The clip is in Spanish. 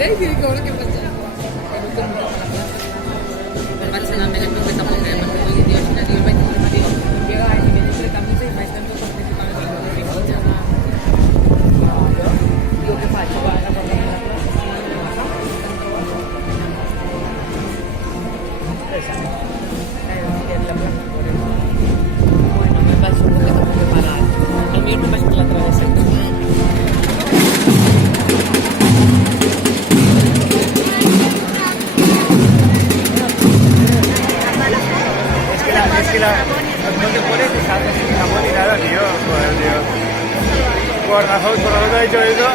y digo, ahora qué pasa. El Barcelona me lo que estamos en el partido de Dios, una digo, llega a nivel de camisa y vais tanto participando en el digo, ¿qué faccio? Guarda, guarda la bueno, me paso porque tengo que parar. El mío no me por la travesera. No te pones que salgas sin jamón ni nada, tío. Joder, tío. Por razón ha dicho eso.